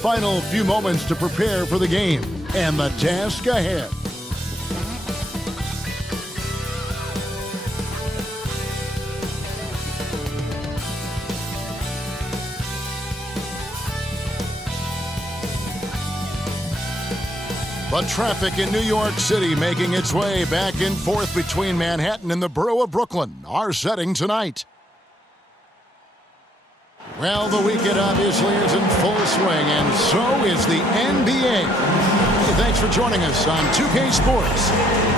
final few moments to prepare for the game and the task ahead. But traffic in New York City making its way back and forth between Manhattan and the borough of Brooklyn. Our setting tonight. Well, the weekend obviously is in full swing, and so is the NBA. Hey, thanks for joining us on 2K Sports.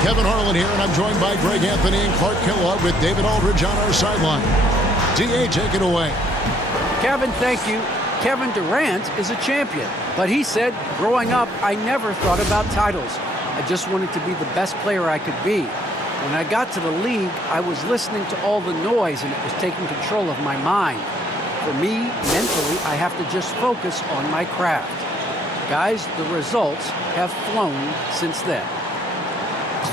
Kevin Harlan here, and I'm joined by Greg Anthony and Clark Kellogg with David Aldridge on our sideline. DA, take it away. Kevin, thank you. Kevin Durant is a champion, but he said, growing up, I never thought about titles. I just wanted to be the best player I could be. When I got to the league, I was listening to all the noise, and it was taking control of my mind. For me, mentally, I have to just focus on my craft. Guys, the results have flown since then.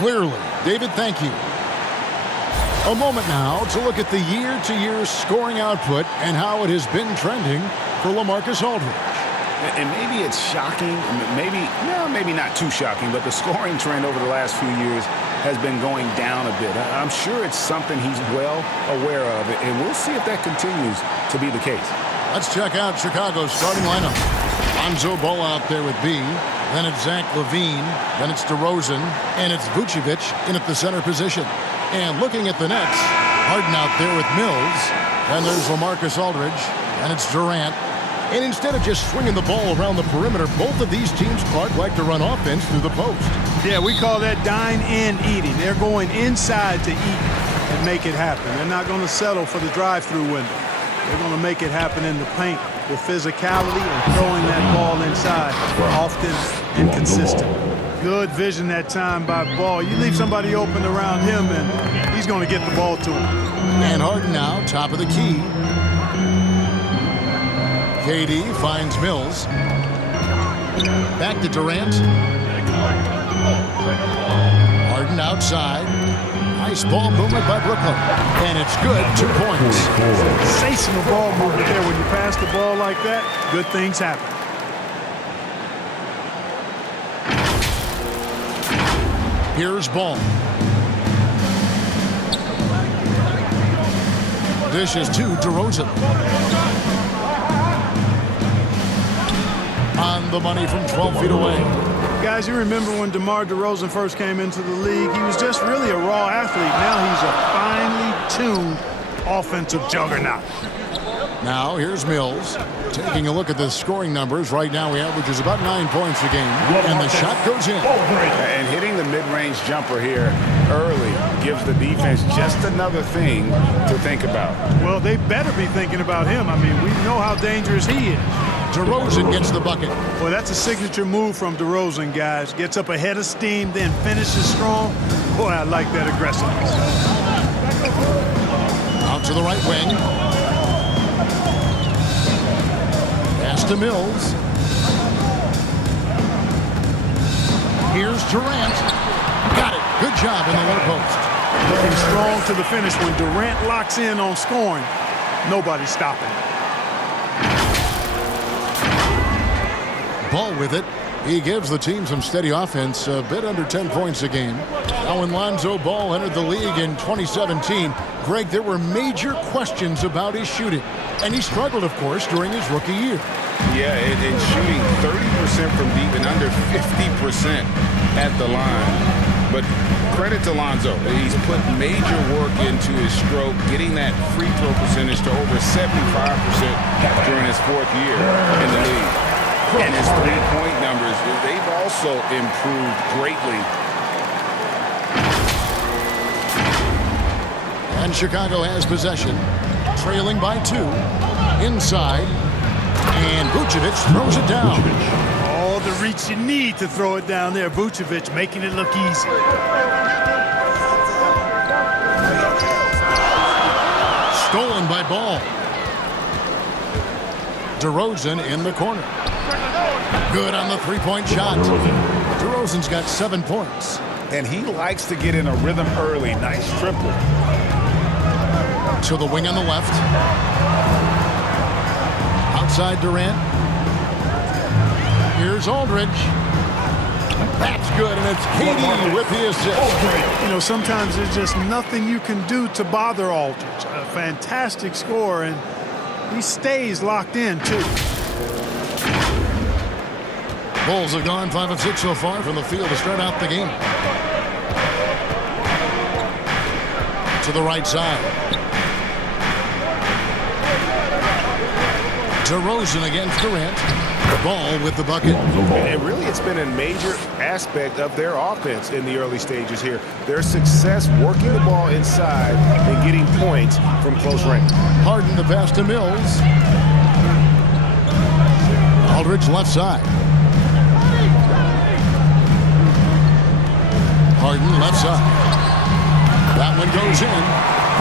Clearly. David, thank you. A moment now to look at the year-to-year scoring output and how it has been trending for LaMarcus Aldridge. And maybe it's shocking, maybe not too shocking, but the scoring trend over the last few years has been going down a bit. I'm sure it's something he's well aware of, and we'll see if that continues to be the case. Let's check out Chicago's starting lineup. Lonzo Ball out there with B. Then it's Zach LaVine. Then it's DeRozan. And it's Vucevic in at the center position. And looking at the Nets, Harden out there with Mills. And there's LaMarcus Aldridge. And it's Durant. And instead of just swinging the ball around the perimeter, both of these teams, Clark, like to run offense through the post. Yeah, we call that dine and eating. They're going inside to eat and make it happen. They're not going to settle for the drive-through window. They're going to make it happen in the paint with physicality and throwing that ball inside often and consistent. Good vision that time by Ball. You leave somebody open around him, and he's going to get the ball to him. And Harden now, top of the key. KD finds Mills. Back to Durant. Harden outside. Nice ball movement by Brooklyn. And it's good. 2 points. Sensational ball movement there. When you pass the ball like that, good things happen. Here's Ball. Dishes to DeRozan. On the money from 12 feet away. Guys, you remember when DeMar DeRozan first came into the league? He was just really a raw athlete. Now he's a finely tuned offensive juggernaut. Now here's Mills taking a look at the scoring numbers. Right now he averages about 9 points a game. And the shot goes in. And hitting the mid-range jumper here early gives the defense just another thing to think about. Well, they better be thinking about him. I mean, we know how dangerous he is. DeRozan gets the bucket. Well, that's a signature move from DeRozan, guys. Gets up ahead of steam, then finishes strong. Boy, I like that aggressiveness. Out to the right wing. Pass to Mills. Here's Durant. Got it. Good job in the low post. Looking strong to the finish. When Durant locks in on scoring, nobody's stopping. Ball with it. He gives the team some steady offense, a bit under 10 points a game. Now when Lonzo Ball entered the league in 2017, Greg, there were major questions about his shooting. And he struggled, of course, during his rookie year. Yeah, and shooting 30% from deep and under 50% at the line. But credit to Lonzo. He's put major work into his stroke, getting that free throw percentage to over 75% during his 4th year in the league. And his three-point numbers, they've also improved greatly. And Chicago has possession, trailing by 2. Inside, and Vucevic throws it down. All the reach you need to throw it down there. Vucevic making it look easy. Stolen by Ball. DeRozan in the corner. Good on the three-point shot. DeRozan's got 7 points. And he likes to get in a rhythm early. Nice triple. To the wing on the left. Outside Durant. Here's Aldridge. That's good, and it's Katie with the assist. You know, sometimes there's just nothing you can do to bother Aldridge. A fantastic score, and he stays locked in, too. Bulls have gone 5 of 6 so far from the field to start out the game. To the right side. DeRozan against Durant. Ball with the bucket. And really, it's been a major aspect of their offense in the early stages here. Their success working the ball inside and getting points from close range. Harden the pass to Mills. Aldridge left side. Harden left side. That one goes in.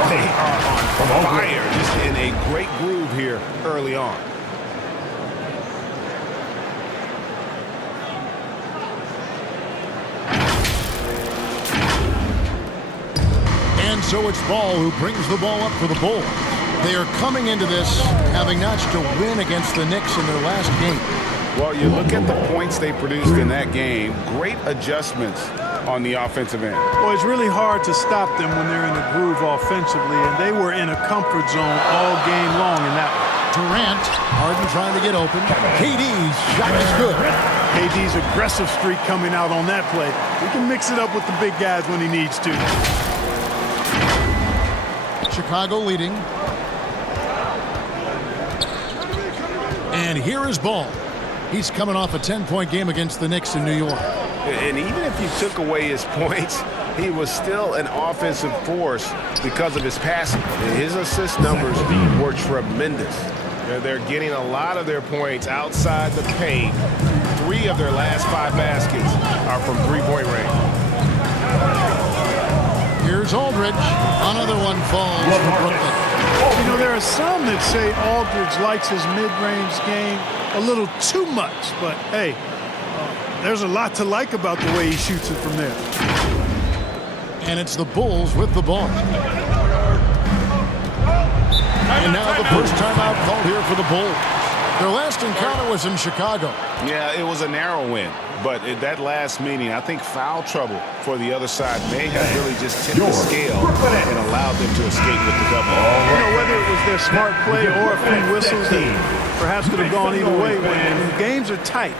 They are on fire, just in a great groove here early on. And so it's Ball who brings the ball up for the Bulls. They are coming into this having notched a win against the Knicks in their last game. Well, you look at the points they produced in that game. Great adjustments on the offensive end. Well, it's really hard to stop them when they're in a groove offensively, and they were in a comfort zone all game long in that one. Durant, Harden trying to get open. KD's shot is good. KD's aggressive streak coming out on that play. He can mix it up with the big guys when he needs to. Chicago leading. And here is Ball. He's coming off a 10-point game against the Knicks in New York. And even if you took away his points, he was still an offensive force because of his passing. His assist numbers were tremendous. They're getting a lot of their points outside the paint. 3 of their last 5 baskets are from three-point range. Here's Aldridge. Another one falls for Brooklyn. You know, there are some that say Aldridge likes his mid-range game a little too much, but hey, there's a lot to like about the way he shoots it from there. And it's the Bulls with the ball. And now the first timeout called here for the Bulls. Their last encounter was in Chicago. Yeah, it was a narrow win. But at that last meeting, I think foul trouble for the other side may have really just tipped the scale and allowed them to escape with the double. You know, whether it was their smart play or a few whistles that perhaps could have gone either way, when games are tight,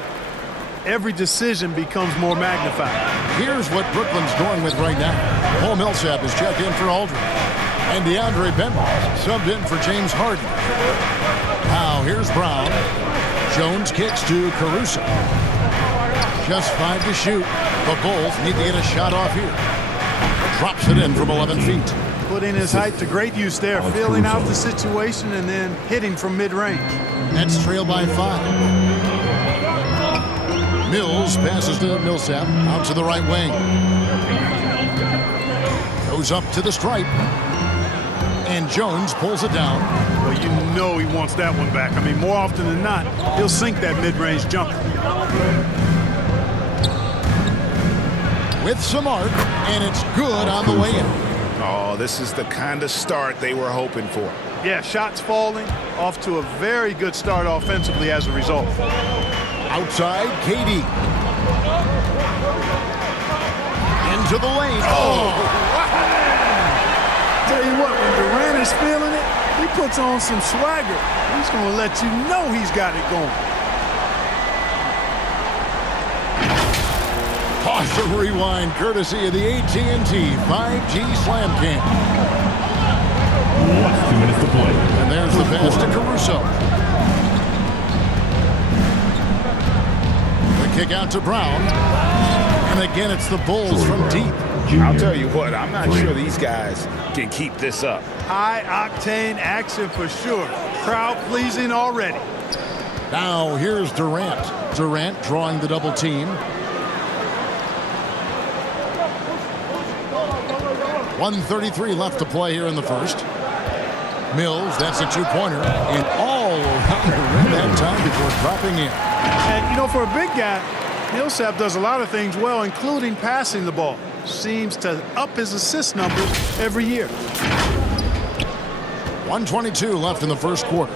every decision becomes more magnified. Here's what Brooklyn's going with right now. Paul Millsap is checked in for Aldridge. And DeAndre Bembry subbed in for James Harden. Now here's Brown. Jones kicks to Caruso. Just 5 to shoot. The Bulls need to get a shot off here. Drops it in from 11 feet. Putting his height to great use there, feeling out the situation and then hitting from mid-range. Nets trail by 5. Mills passes to Millsap out to the right wing. Goes up to the stripe. And Jones pulls it down. Well, you know he wants that one back. I mean, more often than not, he'll sink that mid-range jumper. With some arc, and it's good on the way in. Oh, this is the kind of start they were hoping for. Yeah, shots falling, off to a very good start offensively as a result. Outside, KD. Into the lane. Oh! Tell you what, when Durant is feeling it, he puts on some swagger. He's going to let you know he's got it going. Pause the rewind, courtesy of the AT&T 5G Slam Cam. 2 minutes to play. And there's the pass to Caruso. The kick out to Brown. And again, it's the Bulls from deep. I'll tell you what, I'm not sure these guys can keep this up. High-octane action for sure. Crowd-pleasing already. Now here's Durant. Durant drawing the double team. 1:33 left to play here in the first. Mills, that's a 2-pointer. And all around the rim that time before dropping in. And, you know, for a big guy, Millsap does a lot of things well, including passing the ball. Seems to up his assist numbers every year. 1:22 left in the first quarter.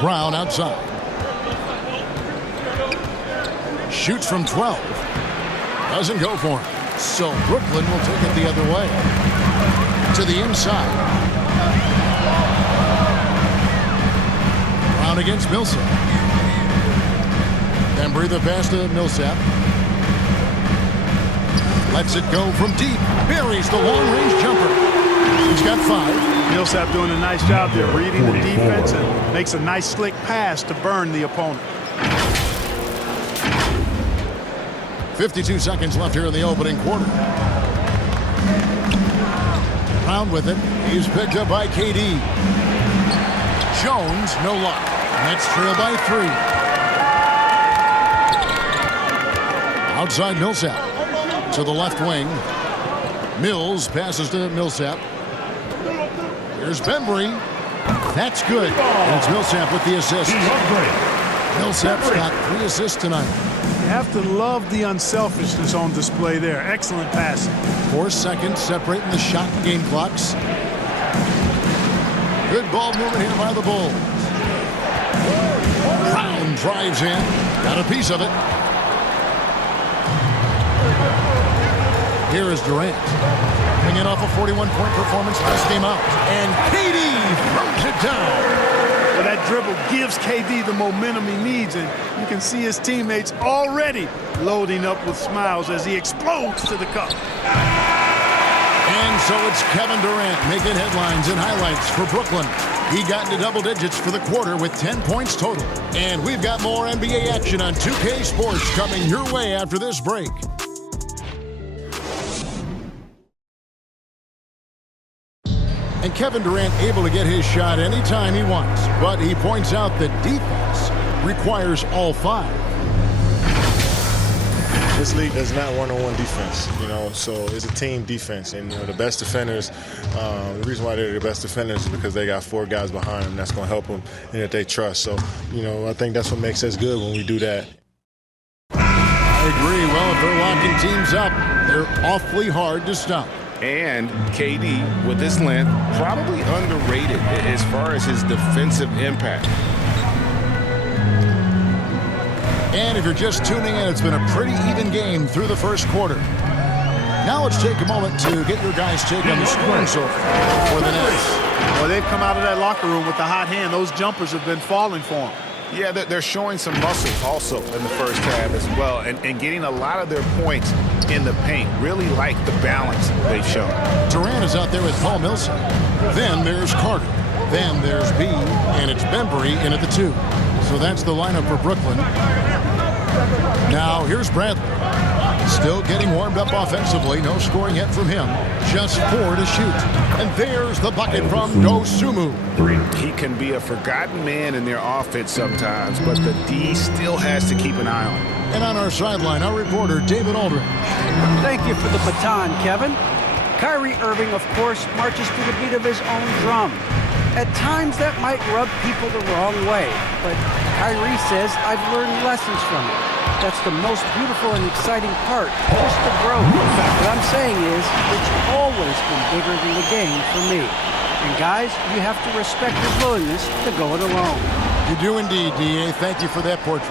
Brown outside. Shoots from 12. Doesn't go for him. So Brooklyn will take it the other way. To the inside. Brown against Millsap. Bembry the pass to Millsap. Lets it go from deep. Buries the long-range jumper. He's got 5. Millsap doing a nice job there, reading the defense and makes a nice slick pass to burn the opponent. 52 seconds left here in the opening quarter. Brown with it. He's picked up by KD. Jones, no luck. Nets trail by 3. Outside Millsap. To the left wing. Mills passes to Millsap. Here's Bembry. That's good. And it's Millsap with the assist. Millsap's got 3 assists tonight. You have to love the unselfishness on display there. Excellent passing. 4 seconds separating the shot and game clocks. Good ball movement here by the Bulls. Brown drives in. Got a piece of it. Here is Durant. Coming in off a 41-point performance last game out. And KD throws it down. Well, that dribble gives KD the momentum he needs, and you can see his teammates already loading up with smiles as he explodes to the cup. And so it's Kevin Durant making headlines and highlights for Brooklyn. He got into double digits for the quarter with 10 points total. And we've got more NBA action on 2K Sports coming your way after this break. And Kevin Durant able to get his shot anytime he wants. But he points out that defense requires all 5. This league is not one-on-one defense, so it's a team defense. And, the best defenders, the reason why they're the best defenders is because they got 4 guys behind them that's going to help them and that they trust. So, I think that's what makes us good when we do that. I agree. Well, if they're locking teams up, they're awfully hard to stop. And KD, with his length, probably underrated as far as his defensive impact. And if you're just tuning in, it's been a pretty even game through the first quarter. Now let's take a moment to get your guys' take on the scoring so far for the Nets. Well, they've come out of that locker room with the hot hand. Those jumpers have been falling for them. Yeah, they're showing some muscle also in the first half as well, and getting a lot of their points in the paint. Really like the balance they've shown. Durant is out there with Paul Millsap. Then there's Carter. Then there's B, and it's Bembry in at the 2. So that's the lineup for Brooklyn. Now here's Bradley. Still getting warmed up offensively. No scoring yet from him. Just 4 to shoot. And there's the bucket from Dosunmu. He can be a forgotten man in their offense sometimes, but the D still has to keep an eye on him. And on our sideline, our reporter, David Aldridge. Thank you for the baton, Kevin. Kyrie Irving, of course, marches to the beat of his own drum. At times, that might rub people the wrong way, but Kyrie says, I've learned lessons from it. That's the most beautiful and exciting part, just the growth. What I'm saying is, it's always been bigger than the game for me. And guys, you have to respect his willingness to go it alone. You do indeed, D.A. Thank you for that portrait.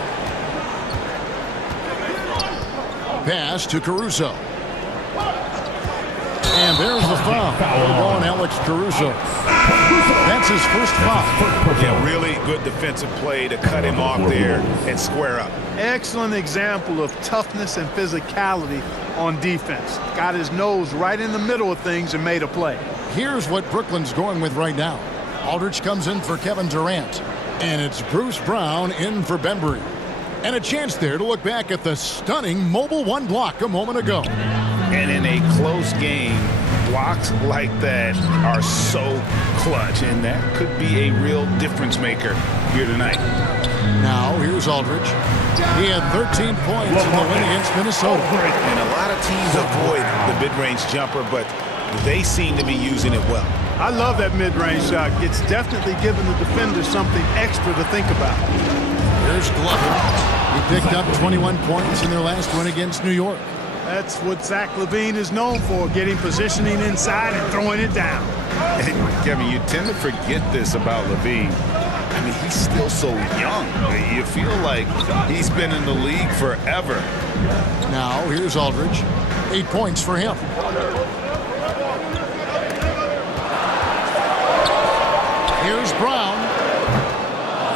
Pass to Caruso. And there's the foul. We're going Alex Caruso. That's his first foul. Yeah, really good defensive play to cut him off there and square up. Excellent example of toughness and physicality on defense. Got his nose right in the middle of things and made a play. Here's what Brooklyn's going with right now. Aldridge comes in for Kevin Durant. And it's Bruce Brown in for Bembry. And a chance there to look back at the stunning Mobile One block a moment ago. And in a close game, blocks like that are so clutch, and that could be a real difference maker here tonight. Now, here's Aldridge. He had 13 points in the win against Minnesota. And a lot of teams avoid the mid-range jumper, but they seem to be using it well. I love that mid-range shot. It's definitely giving the defender something extra to think about. Here's Glover. He picked up 21 points in their last win against New York. That's what Zach LaVine is known for, getting positioning inside and throwing it down. Kevin, you tend to forget this about LaVine. I mean, he's still so young. You feel like he's been in the league forever. Now, here's Aldridge. 8 points for him. Here's Brown.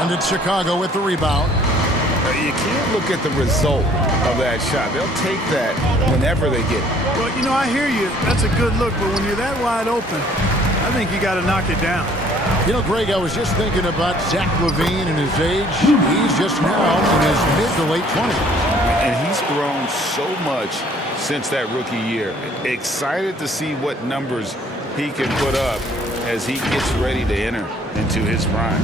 And it's Chicago with the rebound. You can't look at the result of that shot. They'll take that whenever they get it. Well, you know, I hear you. That's a good look, but when you're that wide open, I think you got to knock it down. You know, Greg, I was just thinking about Zach LaVine and his age. He's just now in his mid to late 20s. And he's grown so much since that rookie year. Excited to see what numbers he can put up as he gets ready to enter into his prime.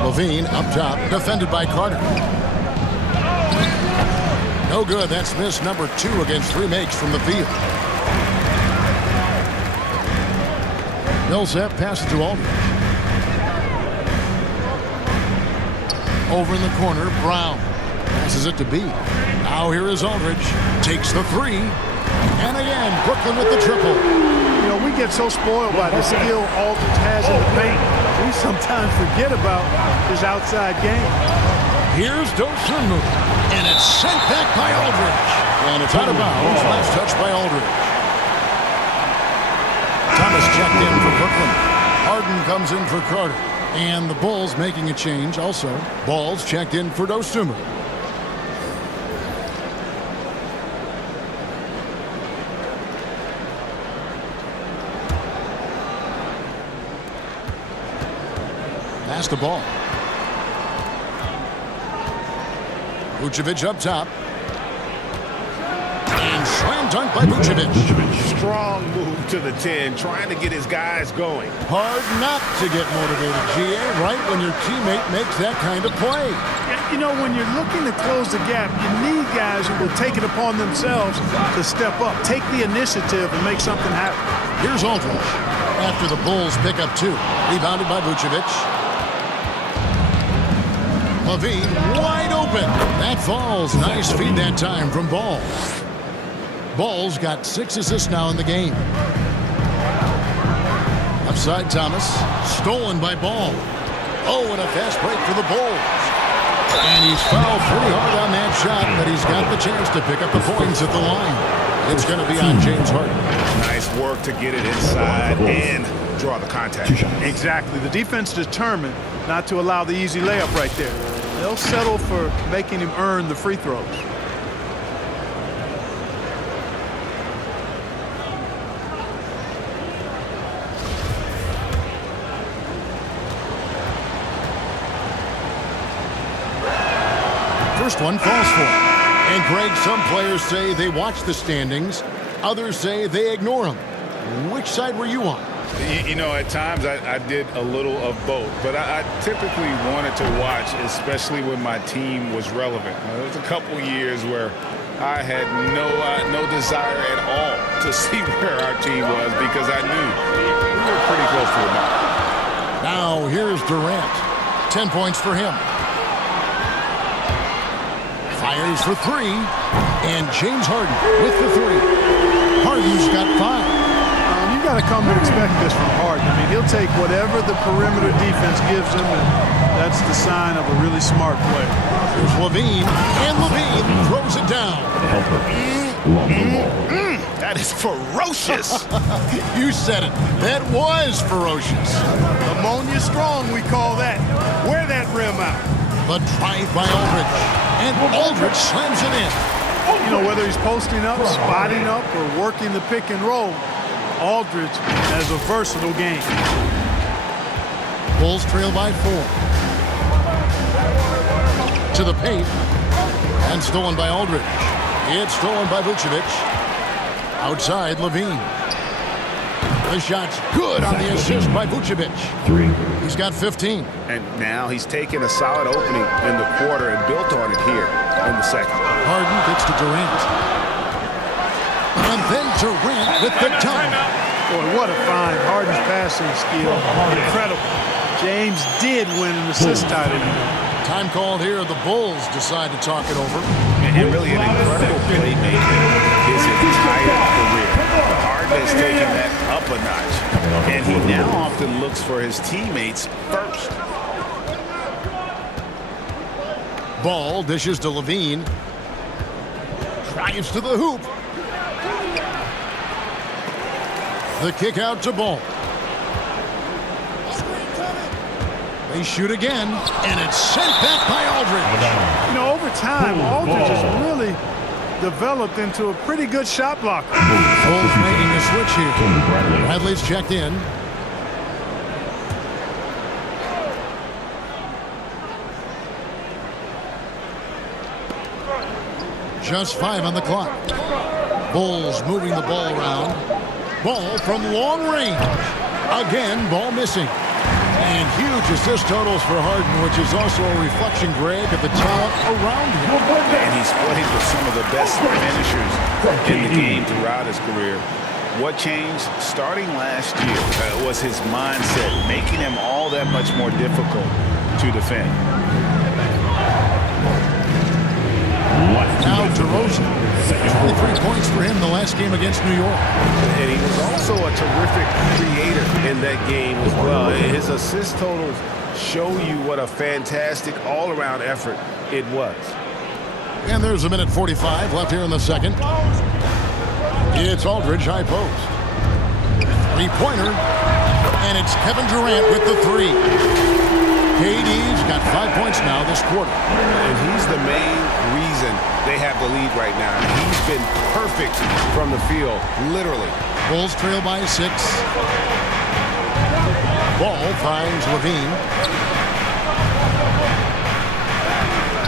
LaVine up top, defended by Carter. No good. That's miss number 2 against 3 makes from the field. Millsap passes to Aldridge. Over in the corner, Brown passes it to B. Now here is Aldridge. Takes the 3. And again, Brooklyn with the triple. You know, we get so spoiled by the skill Aldridge has in the paint. We sometimes forget about his outside game. Here's Dosunmu. And it's sent back by Aldridge. And it's out of bounds. Last touch by Aldridge. Thomas checked in for Brooklyn. Harden comes in for Carter. And the Bulls making a change also. Balls checked in for Dosunmu. Pass the ball. Vucevic up top. And slam dunk by Vucevic. Strong move to the 10, trying to get his guys going. Hard not to get motivated, GA, right when your teammate makes that kind of play. You know, when you're looking to close the gap, you need guys who will take it upon themselves to step up, take the initiative and make something happen. Here's Aldridge. After the Bulls pick up 2. Rebounded by Vucevic. LaVine wide open. That falls. Nice feed that time from Ball. Ball's got 6 assists now in the game. Upside Thomas. Stolen by Ball. Oh, and a fast break for the Bulls. And he's fouled pretty hard on that shot, but he's got the chance to pick up the points at the line. It's going to be on James Harden. Nice work to get it inside and draw the contact. Exactly. The defense determined not to allow the easy layup right there. They'll settle for making him earn the free throws. First one falls for him. And Greg, some players say they watch the standings. Others say they ignore them. Which side were you on? You know, at times I did a little of both, but I typically wanted to watch, especially when my team was relevant. There was a couple years where I had no desire at all to see where our team was because I knew we were pretty close to the mark. Now here's Durant. 10 points for him. Fires for 3. And James Harden with the 3. Harden's got 5. You got to come to expect this from Harden. I mean, he'll take whatever the perimeter defense gives him, and that's the sign of a really smart player. Here's LaVine, and LaVine throws it down. That is ferocious. You said it. That was ferocious. Ammonia strong, we call that. Wear that rim out. The drive by Aldridge, and Aldridge slams it in. You know, whether he's posting up, spotting up, or working the pick and roll, Aldridge has a versatile game. Bulls trail by 4. To the paint. And stolen by Aldridge. It's stolen by Vucevic. Outside, LaVine. The shot's good on the assist by Vucevic. 3. He's got 15. And now he's taken a solid opening in the quarter and built on it here in the second. Harden gets to Durant. And then Durant with the dunk. Boy, what a find. Harden's passing skill. Incredible. James did win an assist title. Time called here. The Bulls decide to talk it over. And really an incredible playmaker his entire career. The hard has taken that up a notch. And he now often looks for his teammates first. Ball dishes to Levine. Drives to the hoop. The kick out to Ball. They shoot again, and it's sent back by Aldridge. You know, over time, Aldridge has really developed into a pretty good shot blocker. Bulls making a switch here. Bradley's checked in. Just 5 on the clock. Bulls moving the ball around. Ball from long range. Again, ball missing. And huge assist totals for Harden, which is also a reflection, Greg, of the talent around him. And he's played with some of the best finishers in the game throughout his career. What changed starting last year was his mindset, making him all that much more difficult to defend. Now DeRozan, 23 points for him the last game against New York. And he was also a terrific creator in that game as well. His assist totals show you what a fantastic all-around effort it was. And there's 1:45 left here in the second. It's Aldridge, high post. Three-pointer, and it's Kevin Durant with the three. KD's got 5 points now this quarter. And he's the main reason they have the lead right now. He's been perfect from the field, literally. Bulls trail by 6. Ball finds Levine.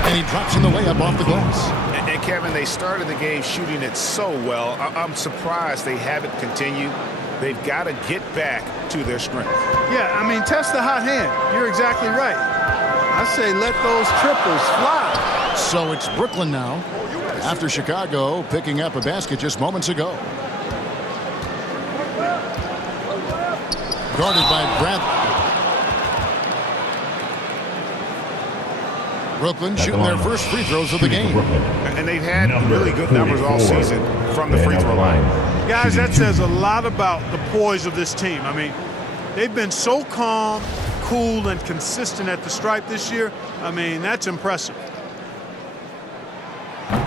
And he drops in the layup off the glass. And Kevin, they started the game shooting it so well. I'm surprised they haven't continued. They've got to get back to their strength. Yeah, I mean, test the hot hand. You're exactly right. I say let those triples fly. So it's Brooklyn now, after Chicago picking up a basket just moments ago. Guarded by Bradley. Brooklyn shooting their first free throws of the game. And they've had really good numbers all season from the free throw line. Guys, that says a lot about the poise of this team. I mean, they've been so calm, cool, and consistent at the stripe this year. I mean, that's impressive.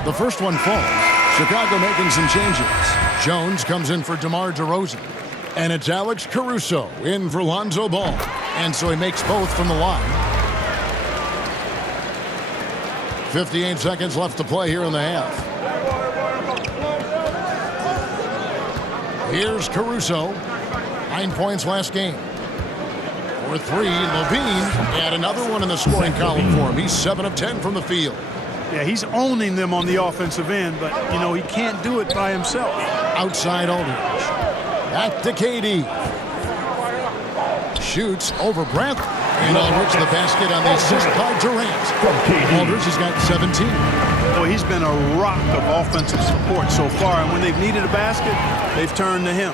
The first one falls. Chicago making some changes. Jones comes in for DeMar DeRozan. And it's Alex Caruso in for Lonzo Ball. And so he makes both from the line. 58 seconds left to play here in the half. Here's Caruso. 9 points last game. For 3, Levine had another one in the scoring column for him. He's 7 of 10 from the field. Yeah, he's owning them on the offensive end, but, you know, he can't do it by himself. Outside Aldridge. Back to KD. Shoots over Bradley. And Aldridge the basket on the assist by Durant. Aldridge has got 17. Boy, he's been a rock of offensive support so far, and when they've needed a basket, they've turned to him.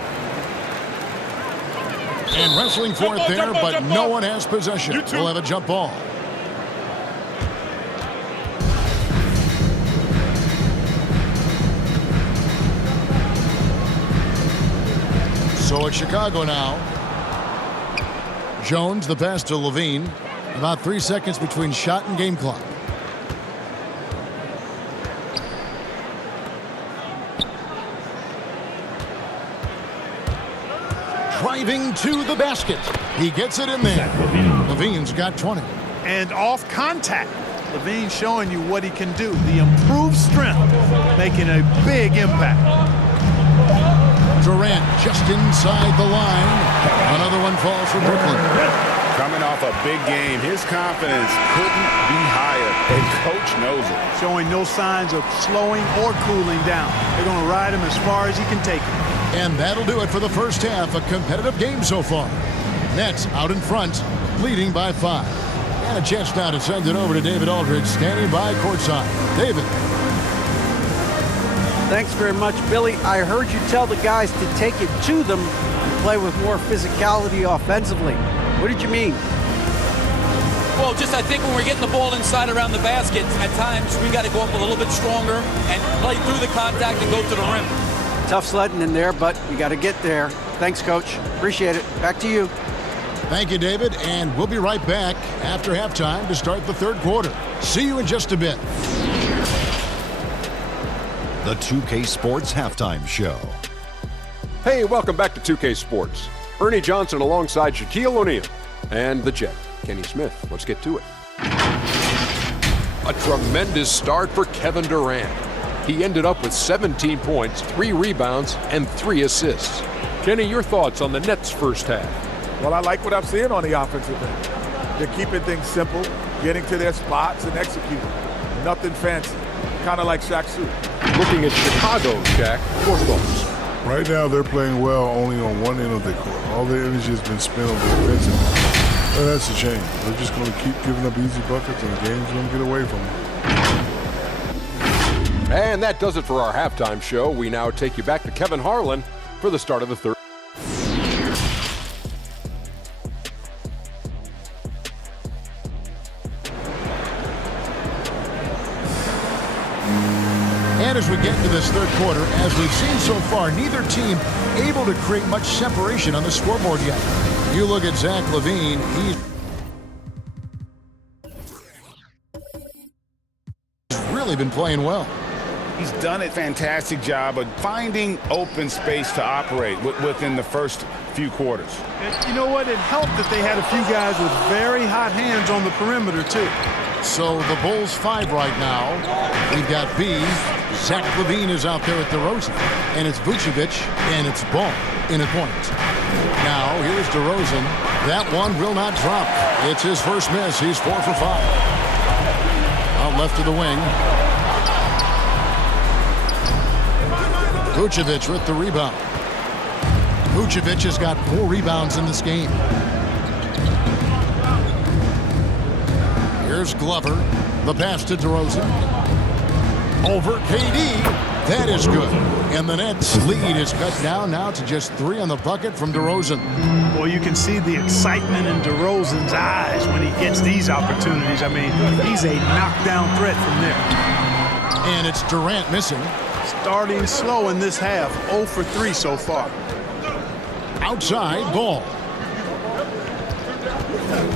And wrestling for it there, but no one has possession. We'll have a jump ball. So it's Chicago now. Jones, the pass to Levine. About 3 seconds between shot and game clock. Driving to the basket. He gets it in there. Levine's got 20. And off contact. Levine showing you what he can do. The improved strength making a big impact. Durant just inside the line. Another one falls for Brooklyn. Coming off a big game, his confidence couldn't be higher, and coach knows it. Showing no signs of slowing or cooling down. They're going to ride him as far as he can take him. And that'll do it for the first half. A competitive game so far. Nets out in front, leading by 5. And a chance now to send it over to David Aldridge, standing by courtside. David. Thanks very much, Billy. I heard you tell the guys to take it to them and play with more physicality offensively. What did you mean? Well, just I think when we're getting the ball inside around the basket, at times we got to go up a little bit stronger and play through the contact and go to the rim. Tough sledding in there, but you got to get there. Thanks, Coach. Appreciate it. Back to you. Thank you, David, and we'll be right back after halftime to start the third quarter. See you in just a bit. The 2K Sports Halftime Show. Hey, welcome back to 2K Sports. Ernie Johnson alongside Shaquille O'Neal and the Jet, Kenny Smith. Let's get to it. A tremendous start for Kevin Durant. He ended up with 17 points, 3 rebounds, and 3 assists. Kenny, your thoughts on the Nets' first half? Well, I like what I'm seeing on the offensive end. They're keeping things simple, getting to their spots and executing. Nothing fancy, kind of like Shaq's suit. Looking at Chicago, Shaq, your thoughts? Right now, they're playing well only on one end of the court. All their energy has been spent on the defensive end. And that's a change. They're just going to keep giving up easy buckets, and the game's going to get away from them. And that does it for our halftime show. We now take you back to Kevin Harlan for the start of the third. And as we get into this third quarter, as we've seen so far, neither team able to create much separation on the scoreboard yet. You look at Zach LaVine, he's really been playing well. He's done a fantastic job of finding open space to operate within the first few quarters. And you know what? It helped that they had a few guys with very hot hands on the perimeter, too. So the Bulls 5 right now. We've got B. Zach LaVine is out there at DeRozan. And it's Vucevic and it's Ball in a point. Now here's DeRozan. That one will not drop. It's his first miss. He's 4 for 5. Out left to the wing. Vucevic with the rebound. Vucevic has got 4 rebounds in this game. Here's Glover. The pass to DeRozan. Over KD. That is good. And the Nets lead is cut down now to just 3 on the bucket from DeRozan. Well, you can see the excitement in DeRozan's eyes when he gets these opportunities. I mean, he's a knockdown threat from there. And it's Durant missing. Starting slow in this half, 0 for 3 so far. Outside, Ball.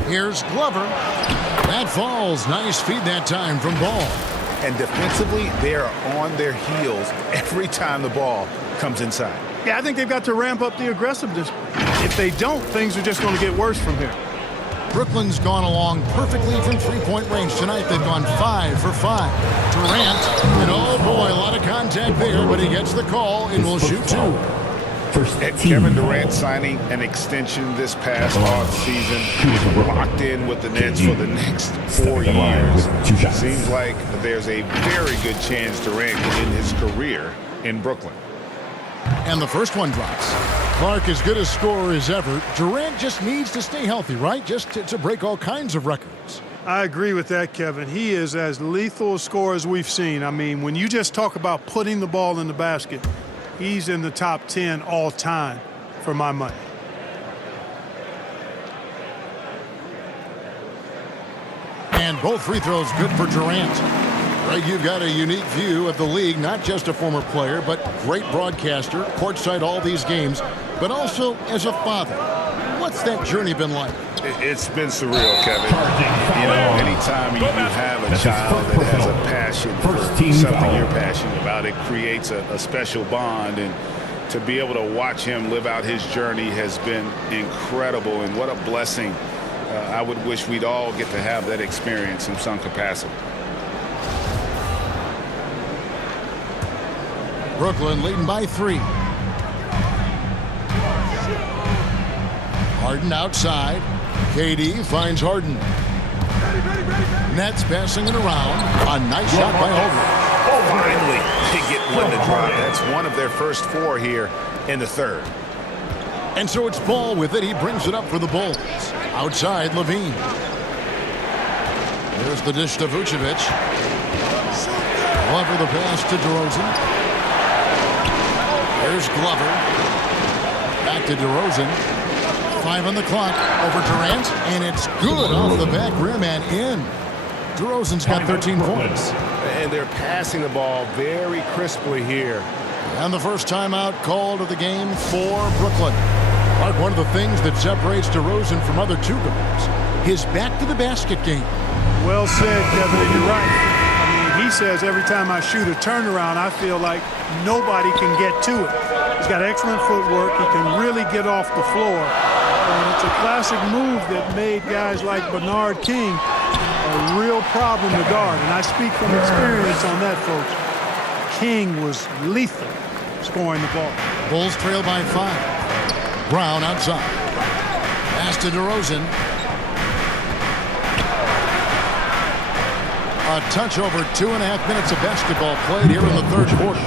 Here's Glover. That falls. Nice feed that time from Ball. And defensively, they are on their heels every time the ball comes inside. Yeah, I think they've got to ramp up the aggressiveness. If they don't, things are just going to get worse from here. Brooklyn's gone along perfectly from three-point range tonight. They've gone 5 for 5. Durant, and oh boy, a lot of contact there, but he gets the call and will shoot 2. And Kevin Durant signing an extension this past offseason, locked in with the Nets for the next 4 years. Seems like there's a very good chance Durant can end his career in Brooklyn. And the first one drops. Clark, as good a scorer as ever. Durant just needs to stay healthy, right? Just to break all kinds of records. I agree with that, Kevin. He is as lethal a scorer as we've seen. I mean, when you just talk about putting the ball in the basket, he's in the top 10 all time for my money. And both free throws good for Durant. Greg, you've got a unique view of the league, not just a former player, but great broadcaster, courtside all these games, but also as a father. What's that journey been like? It's been surreal, Kevin. You know, anytime you have a child that has a passion for something you're passionate about, it creates a special bond. And to be able to watch him live out his journey has been incredible. And what a blessing. I would wish we'd all get to have that experience in some capacity. Brooklyn leading by 3. Harden outside. KD finds Harden. Nets passing it around. A nice shot by Holder. Finally, they get one to drop. That's one of their first 4 here in the third. And so it's Ball with it. He brings it up for the Bulls. Outside, LaVine. There's the dish to Vucevic. Glover the pass to DeRozan. There's Glover. Back to DeRozan. 5 on the clock over Durant, and it's good off the back rim and in. DeRozan's got 13 points. And they're passing the ball very crisply here. And the first timeout called of the game for Brooklyn. Mark, one of the things that separates DeRozan from other two guards, his back-to-the-basket game. Well said, Kevin, and you're right. I mean, he says every time I shoot a turnaround, I feel like nobody can get to it. He's got excellent footwork. He can really get off the floor. And it's a classic move that made guys like Bernard King a real problem to guard. And I speak from experience on that, folks. King was lethal scoring the ball. Bulls trail by 5. Brown outside. Pass to DeRozan. A touch over 2.5 minutes of basketball played here in the third quarter.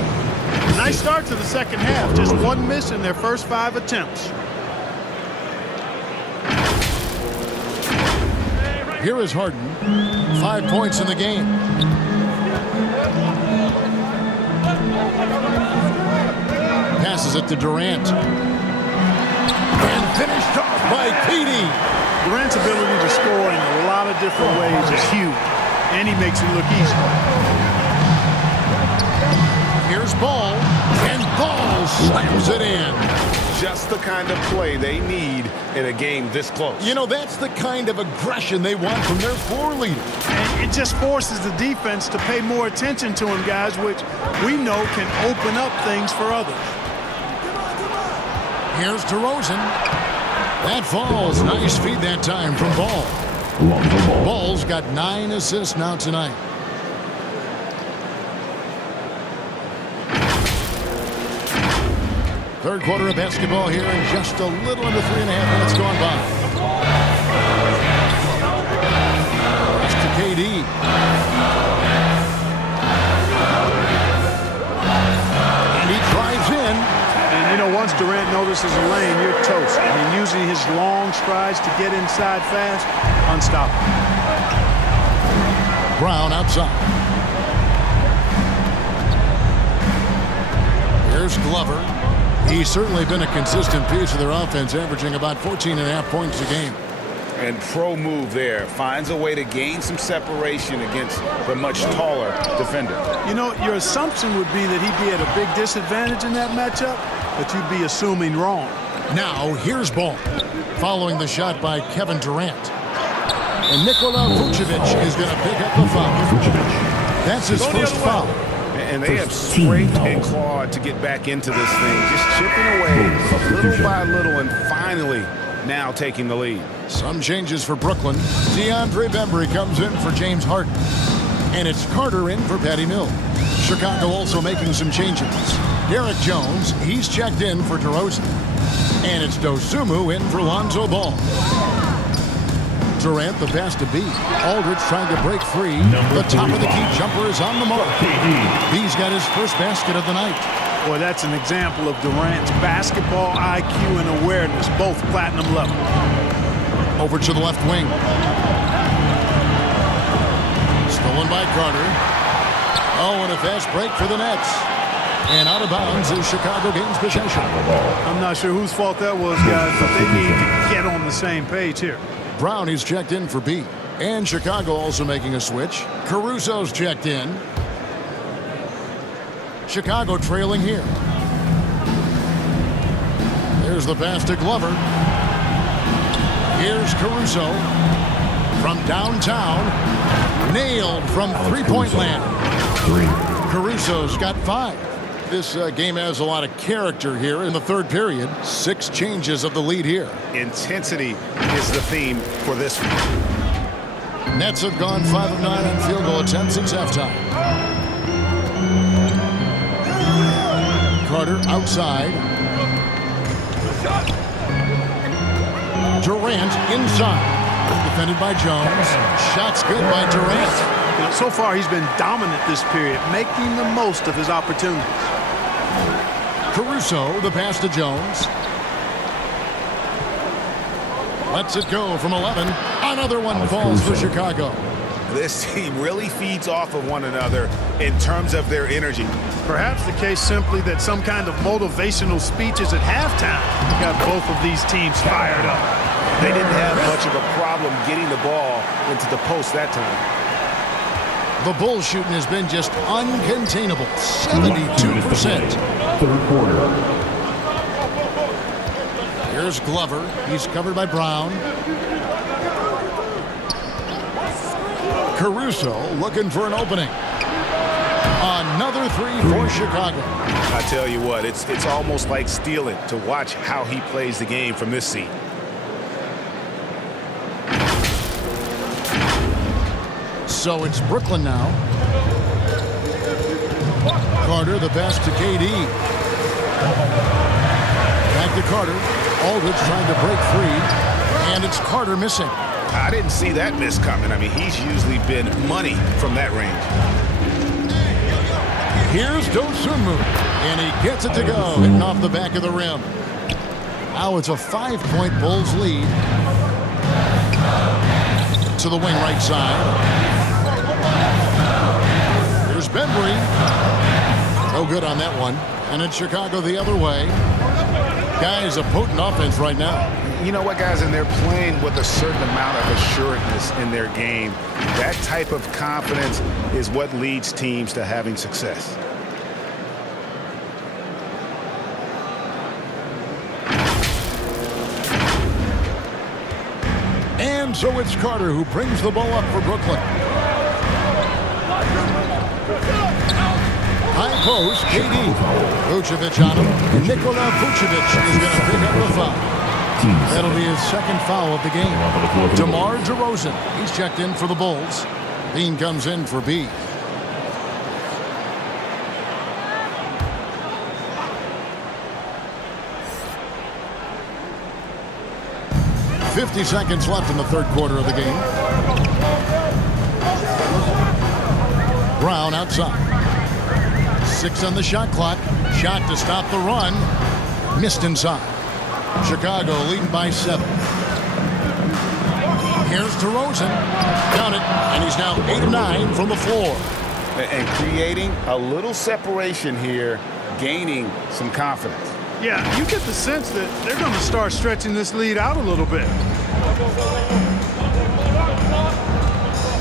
Nice start to the second half. Just one miss in their first 5 attempts. Here is Harden. 5 points in the game. Passes it to Durant. And finished off by Petey. Durant's ability to score in a lot of different ways is huge. And he makes it look easy. Here's Ball. And Ball slams it in. Just the kind of play they need in a game this close. You know, that's the kind of aggression they want from their floor leader. And it just forces the defense to pay more attention to him, guys, which we know can open up things for others. Here's DeRozan. That falls. Nice feed that time from Ball. Ball's got 9 assists now tonight. Third quarter of basketball here, and just a little under 3.5 minutes gone by. Pass to KD. And he drives in. And, you know, once Durant notices a lane, you're toast. I mean, using his long strides to get inside fast, unstoppable. Brown outside. Here's Glover. He's certainly been a consistent piece of their offense, averaging about 14.5 points a game. And pro move there. Finds a way to gain some separation against the much taller defender. You know, your assumption would be that he'd be at a big disadvantage in that matchup, but you'd be assuming wrong. Now, here's Ball. Following the shot by Kevin Durant. And Nikola Vucevic is going to pick up the foul. That's his first foul. And they have scraped and clawed to get back into this thing, just chipping away little by little and finally now taking the lead. Some changes for Brooklyn. DeAndre Bembry comes in for James Harden. And it's Carter in for Patty Mills. Chicago also making some changes. Derek Jones, he's checked in for DeRozan. And it's Dosunmu in for Lonzo Ball. Durant, the pass to B. Aldridge trying to break free. The top of the key jumper is on the mark. B's got his first basket of the night. Boy, that's an example of Durant's basketball IQ and awareness, both platinum level. Over to the left wing. Stolen by Carter. Oh, and a fast break for the Nets. And out of bounds as Chicago gains possession. I'm not sure whose fault that was, guys, but they need to get on the same page here. Brown, he's checked in for B. And Chicago also making a switch. Caruso's checked in. Chicago trailing here. There's the pass to Glover. Here's Caruso from downtown. Nailed from three-point land. Caruso's got 5. This game has a lot of character here in the third period. 6 changes of the lead here. Intensity is the theme for this one. Nets have gone 5 of 9 on field goal attempts since halftime. Carter outside. Durant inside. Defended by Jones. Shots good by Durant. You know, so far he's been dominant this period, making the most of his opportunities. Caruso, the pass to Jones. Lets it go from 11. Another one falls for Chicago. This team really feeds off of one another in terms of their energy. Perhaps the case simply that some kind of motivational speeches at halftime got both of these teams fired up. They didn't have much of a problem getting the ball into the post that time. The bull shooting has been just uncontainable. 72%. Third quarter. Here's Glover. He's covered by Brown. Caruso looking for an opening. Another three for Chicago. I tell you what, it's almost like stealing to watch how he plays the game from this seat. So it's Brooklyn now. Carter, the pass to KD. Back to Carter. Aldridge trying to break free. And it's Carter missing. I didn't see that miss coming. I mean, he's usually been money from that range. Here's Dosunmu. And he gets it to go. Hitting off the back of the rim. Now it's a 5-point Bulls lead. To the wing right side. Here's Bembry. No good on that one. And it's Chicago the other way. Guys, a potent offense right now. You know what, guys? And they're playing with a certain amount of assuredness in their game. That type of confidence is what leads teams to having success. And so it's Carter who brings the ball up for Brooklyn. High post, KD. Vucevic on him. Nikola Vucevic is going to pick up the foul. That'll be his second foul of the game. DeMar DeRozan. He's checked in for the Bulls. Bean comes in for B. .50 seconds left in the third quarter of the game. Brown outside. 6 on the shot clock. Shot to stop the run. Missed inside. Chicago leading by 7. Here's DeRozan. Got it. And he's now 8 of 9 from the floor. And creating a little separation here, gaining some confidence. Yeah, you get the sense that they're going to start stretching this lead out a little bit.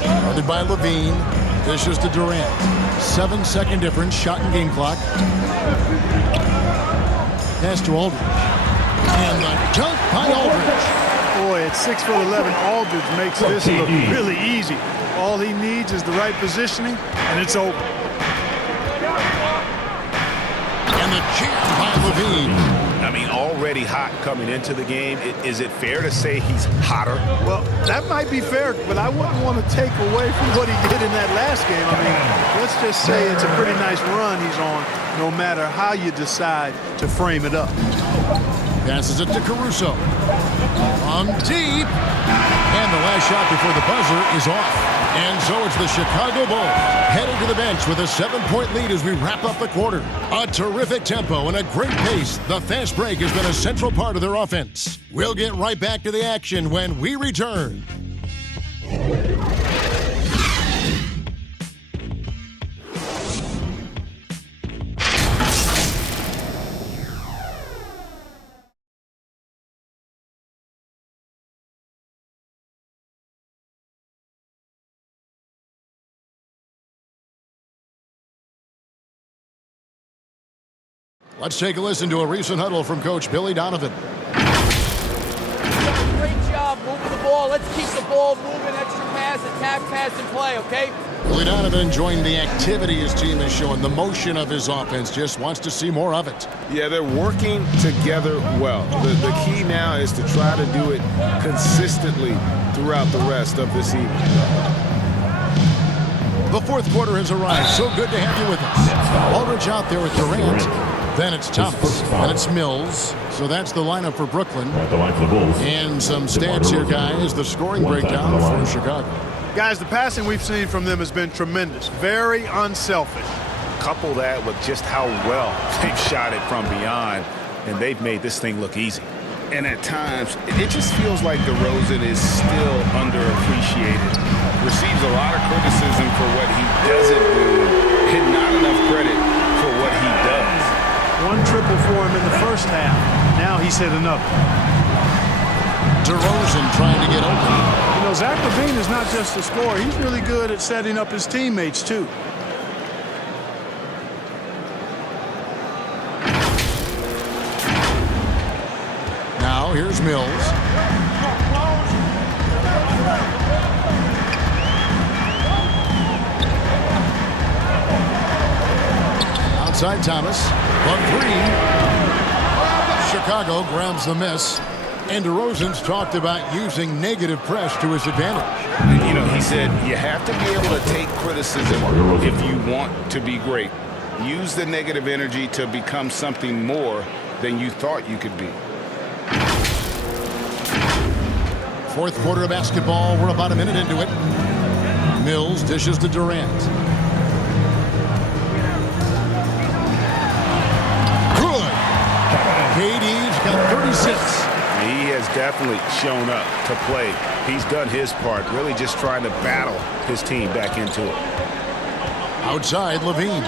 Guarded by Levine. Dishes to Durant. 7-second difference. Shot and game clock. Pass to Aldridge. And the dunk by Aldridge. Boy, at 6'11", Aldridge makes this look really easy. All he needs is the right positioning, and it's over. And the jam by Levine. I mean, already hot coming into the game. Is it fair to say he's hotter? Well, that might be fair, but I wouldn't want to take away from what he did in that last game. I mean, let's just say it's a pretty nice run he's on, no matter how you decide to frame it up. Passes it to Caruso. On deep. And the last shot before the buzzer is off. And so it's the Chicago Bulls heading to the bench with a 7-point lead as we wrap up the quarter. A terrific tempo and a great pace. The fast break has been a central part of their offense. We'll get right back to the action when we return. Let's take a listen to a recent huddle from Coach Billy Donovan. Great job moving the ball. Let's keep the ball moving. Extra pass, attack, pass, and play, okay? Billy Donovan enjoying the activity his team is showing, the motion of his offense. Just wants to see more of it. Yeah, they're working together well. The key now is to try to do it consistently throughout the rest of this evening. The fourth quarter has arrived. So good to have you with us. Aldridge out there with Durant. Then it's Thomas. Then it's Mills. So that's the lineup for Brooklyn. And some stats here, guys. The scoring breakdown for Chicago. Guys, the passing we've seen from them has been tremendous. Very unselfish. Couple that with just how well they've shot it from beyond, and they've made this thing look easy. And at times, it just feels like DeRozan is still underappreciated. Receives a lot of criticism for what he doesn't do, and not enough credit for what he does. One triple for him in the first half. Now he's hit another. DeRozan trying to get open. You know, Zach LaVine LaVine is not just a scorer. He's really good at setting up his teammates, too. Now here's Mills. Outside Thomas. 1-3. Chicago grabs the miss. And DeRozan's talked about using negative press to his advantage. You know, he said you have to be able to take criticism if you want to be great. Use the negative energy to become something more than you thought you could be. Fourth quarter of basketball. We're about a minute into it. Mills dishes to Durant. Good. KD's got 36. He has definitely shown up to play. He's done his part, really just trying to battle his team back into it. Outside, LaVine.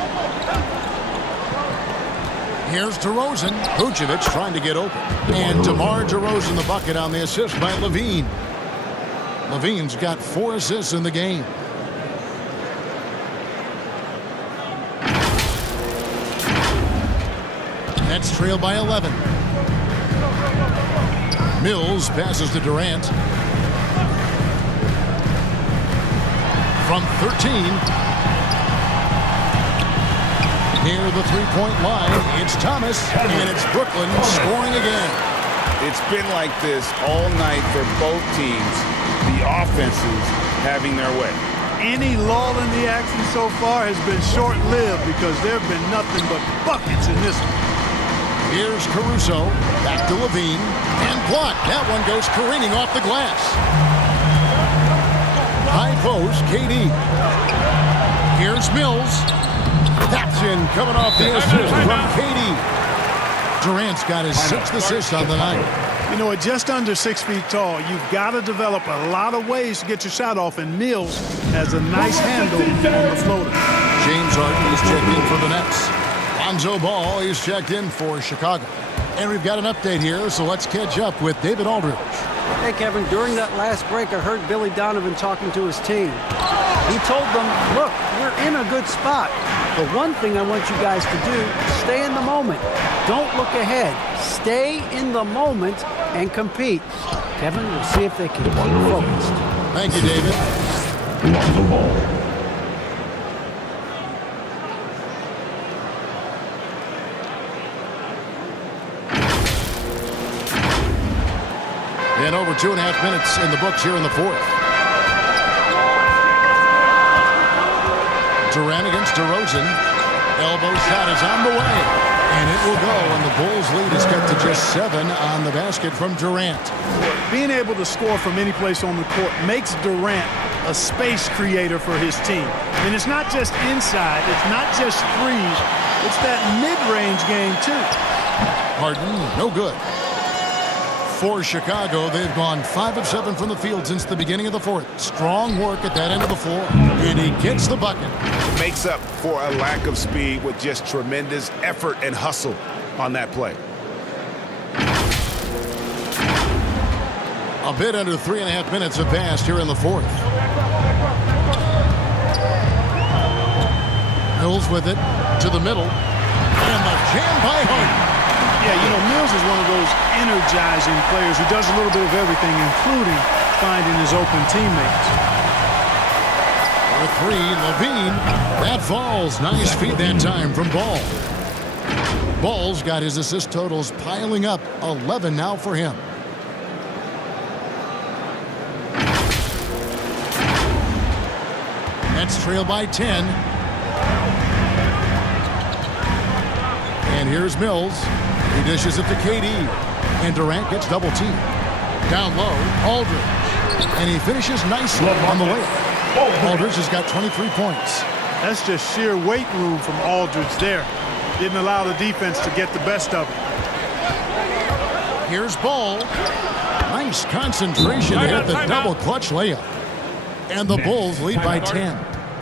Here's DeRozan. Vucevic trying to get open. And DeMar DeRozan the bucket on the assist by LaVine. LaVine's got 4 assists in the game. Nets trail by 11. Mills passes to Durant. From 13. Near the three-point line, it's Thomas, and it's Brooklyn scoring again. It's been like this all night for both teams. The offenses having their way. Any lull in the action so far has been short-lived because there have been nothing but buckets in this one. Here's Caruso, back to LaVine, and blocked. That one goes careening off the glass. High post, KD. Here's Mills. That's in, coming off the assist from KD. Durant's got his 6th assist on the night. You know, at just under 6 feet tall, you've got to develop a lot of ways to get your shot off, and Mills has a nice handle on the floater. James Harden is checked in for the Nets. Lonzo Ball is checked in for Chicago. And we've got an update here, so let's catch up with David Aldridge. Hey, Kevin, during that last break, I heard Billy Donovan talking to his team. He told them, look, we're in a good spot. The one thing I want you guys to do is stay in the moment. Don't look ahead. Stay in the moment and compete. Kevin, we'll see if they can keep focused. Thank you, David. Lonzo Ball. And over 2.5 minutes in the books here in the fourth. Durant against DeRozan. Elbow shot is on the way. And it will go, and the Bulls lead is cut to just 7 on the basket from Durant. Being able to score from any place on the court makes Durant a space creator for his team. And it's not just inside, it's not just threes, it's that mid-range game too. Harden, no good. For Chicago, they've gone 5 of 7 from the field since the beginning of the fourth. Strong work at that end of the floor, and he gets the bucket. Makes up for a lack of speed with just tremendous effort and hustle on that play. A bit under 3.5 minutes have passed here in the fourth. Mills with it to the middle, and the jam by Harden. Yeah, you know, Mills is one of those energizing players who does a little bit of everything, including finding his open teammates. For 3, LaVine. That falls. Nice feed that time from Ball. Ball's got his assist totals piling up. 11 now for him. Nets trail by 10. And here's Mills. He dishes it to KD. And Durant gets double teamed. Down low, Aldridge. And he finishes nicely on the layup. Aldridge has got 23 points. That's just sheer weight room from Aldridge there. Didn't allow the defense to get the best of it. Here's Ball. Nice concentration at the double clutch layup. And the Bulls lead by 10.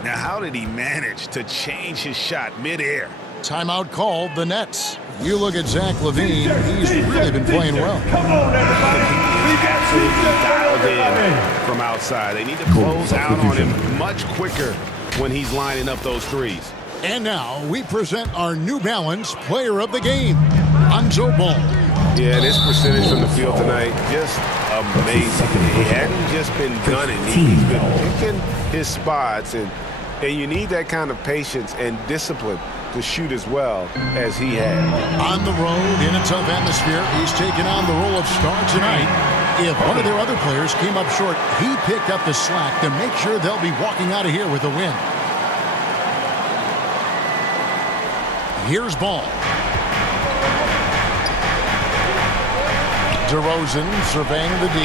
Now, how did he manage to change his shot midair Timeout called the Nets. You look at Zach LaVine, he's really been playing well. Absolutely dialed in from outside. They need to close out on him much quicker when he's lining up those threes. And now we present our New Balance Player of the Game, Lonzo Ball. Yeah, this percentage from the field tonight, just amazing. He hadn't just been gunning. He's been picking his spots, and you need that kind of patience and discipline to shoot as well as he had. On the road, in a tough atmosphere, he's taken on the role of star tonight. If one of their other players came up short, he picked up the slack to make sure they'll be walking out of here with a win. Here's Ball. DeRozan surveying the D.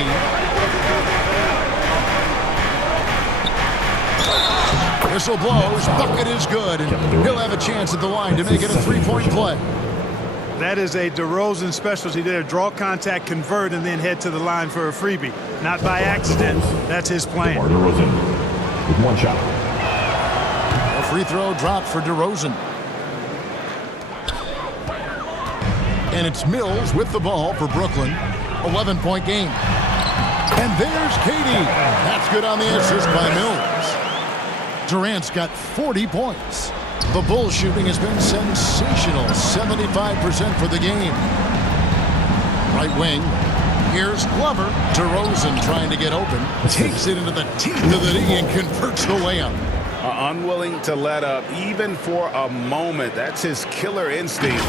Whistle blows, bucket is good, and he'll have a chance at the line to make it a three-point play. That is a DeRozan specialty there. Draw contact, convert, and then head to the line for a freebie. Not by accident. That's his plan. DeRozan with one shot. A free throw dropped for DeRozan. And it's Mills with the ball for Brooklyn. 11-point game. And there's Katie. That's good on the assist by Mills. Durant's got 40 points. The Bulls shooting has been sensational. 75% for the game. Right wing. Here's Glover. DeRozan trying to get open. Takes it into the teeth of the knee and converts the layup. Unwilling to let up even for a moment. That's his killer instinct,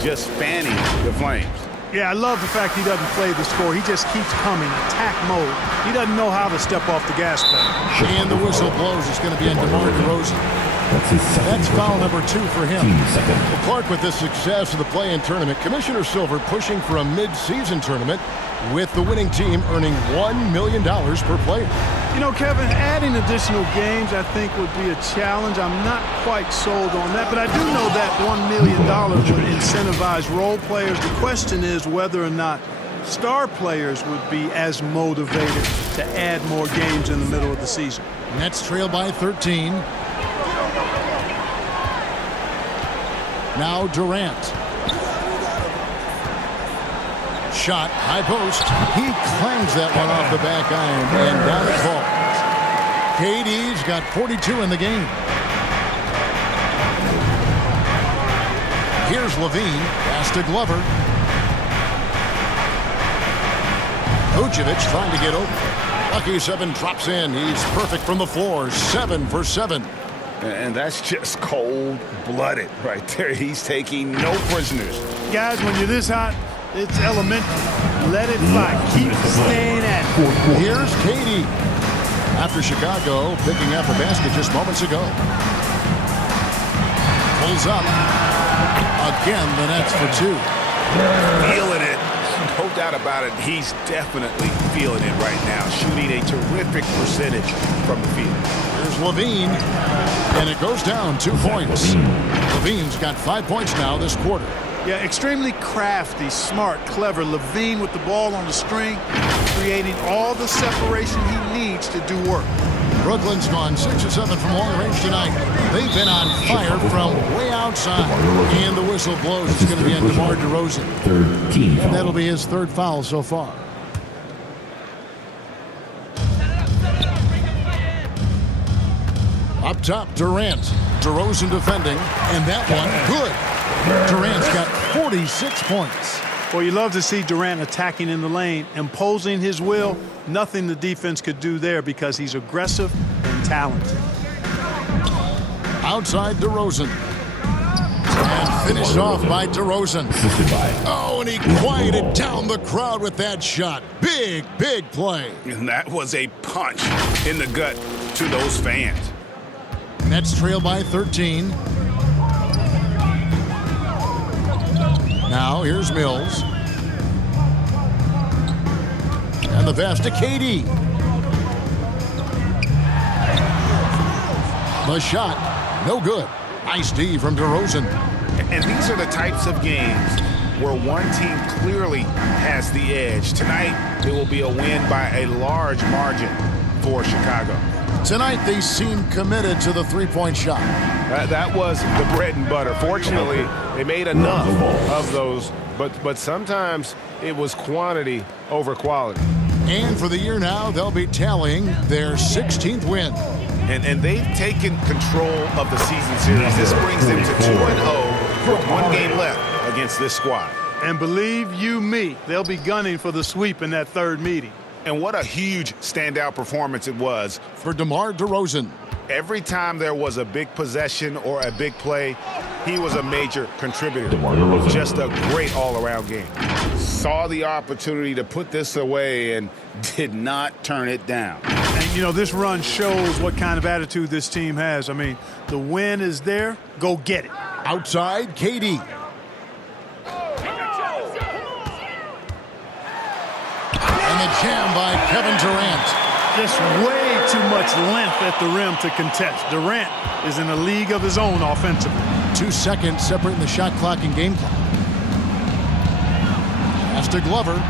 just fanning the Flames. Yeah, I love the fact he doesn't play the score. He just keeps coming, attack mode. He doesn't know how to step off the gas pedal. And the whistle blows. It's going to be on DeMar DeRozan. That's foul number 2 for him. Well, Clark, with the success of the play-in tournament, Commissioner Silver pushing for a mid-season tournament with the winning team earning $1 million per player. You know, Kevin, adding additional games I think would be a challenge. I'm not quite sold on that, but I do know that $1 million would incentivize role players. The question is whether or not star players would be as motivated to add more games in the middle of the season. Nets trail by 13. Now Durant. Shot, high post. He clangs that one off the back iron, and down it falls. KD's got 42 in the game. Here's LaVine. Pass to Glover. Vucevic trying to get open. Lucky 7 drops in. He's perfect from the floor. 7 for 7. And that's just cold-blooded right there. He's taking no prisoners. Guys, when you're this hot, it's elementary. Let it fly. Keep staying at it. Here's Katie. After Chicago picking up a basket just moments ago. Pulls up. Again, the Nets for 2. Feeling it. No doubt about it. He's definitely feeling it right now. Shooting a terrific percentage from the field. Here's LaVine. And it goes down 2 points. LaVine's got 5 points now this quarter. Yeah, extremely crafty, smart, clever. LaVine with the ball on the string, creating all the separation he needs to do work. Brooklyn's gone 6 of 7 from long range tonight. They've been on fire from way outside. And the whistle blows. It's going to be on DeMar DeRozan. And that'll be his 3rd foul so far. Up top, Durant. DeRozan defending. And that one, good. Durant's got 46 points. Well, you love to see Durant attacking in the lane, imposing his will. Nothing the defense could do there because he's aggressive and talented. Outside DeRozan. And finished off by DeRozan. Oh, and he quieted down the crowd with that shot. Big, big play. And that was a punch in the gut to those fans. Nets trail by 13. Now here's Mills. And the pass to KD. The shot, no good. Nice D from DeRozan. And these are the types of games where one team clearly has the edge. Tonight, it will be a win by a large margin for Chicago. Tonight, they seem committed to the three-point shot. That was the bread and butter. Fortunately, they made enough of those, but sometimes it was quantity over quality. And for the year now, they'll be tallying their 16th win. And they've taken control of the season series. This brings them to 2-0 with 1 game left against this squad. And believe you me, they'll be gunning for the sweep in that third meeting. And what a huge standout performance it was for DeMar DeRozan. Every time there was a big possession or a big play, he was a major contributor. Just a great all-around game. Saw the opportunity to put this away and did not turn it down. And, you know, this run shows what kind of attitude this team has. I mean, the win is there. Go get it. Outside, KD. And the jam by Kevin Durant. Just way too much length at the rim to contest. Durant is in a league of his own offensively. 2 seconds separating the shot clock and game clock. Pass to Glover.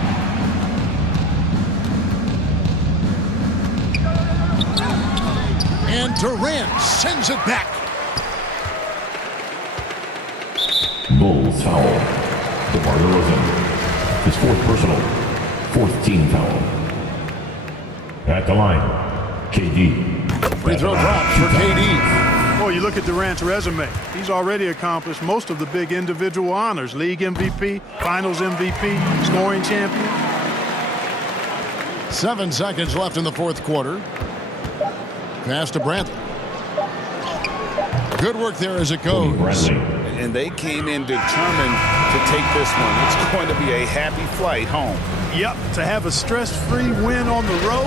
And Durant sends it back. Bulls foul. DeMar DeRozan. His 4th personal. 4th team foul. At the line, KD. Free throw drops for KD. Oh, you look at Durant's resume. He's already accomplished most of the big individual honors. League MVP, Finals MVP, scoring champion. 7 seconds left in the 4th quarter. Pass to Brantley. Good work there as it goes. And they came in determined to take this one. It's going to be a happy flight home. Yep, to have a stress-free win on the road,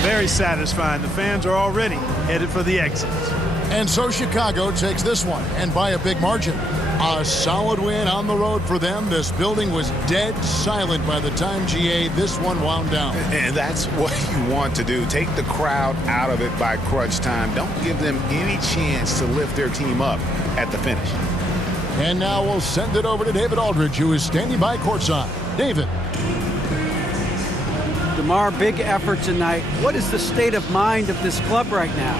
very satisfying. The fans are already headed for the exits. And so Chicago takes this one, and by a big margin. A solid win on the road for them. This building was dead silent by the time, GA, this one wound down. And that's what you want to do. Take the crowd out of it by crunch time. Don't give them any chance to lift their team up at the finish. And now we'll send it over to David Aldridge, who is standing by courtside. David. DeMar, big effort tonight. What is the state of mind of this club right now?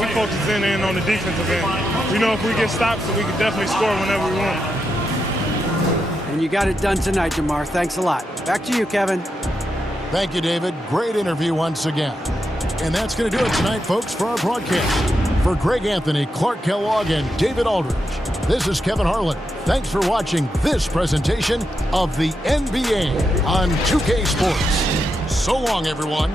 We're focusing in on the defensive end. We know if we get stops, we can definitely score whenever we want. And you got it done tonight, DeMar. Thanks a lot. Back to you, Kevin. Thank you, David. Great interview once again. And that's going to do it tonight, folks, for our broadcast. For Greg Anthony, Clark Kellogg, and David Aldridge, this is Kevin Harlan. Thanks for watching this presentation of the NBA on 2K Sports. So long, everyone.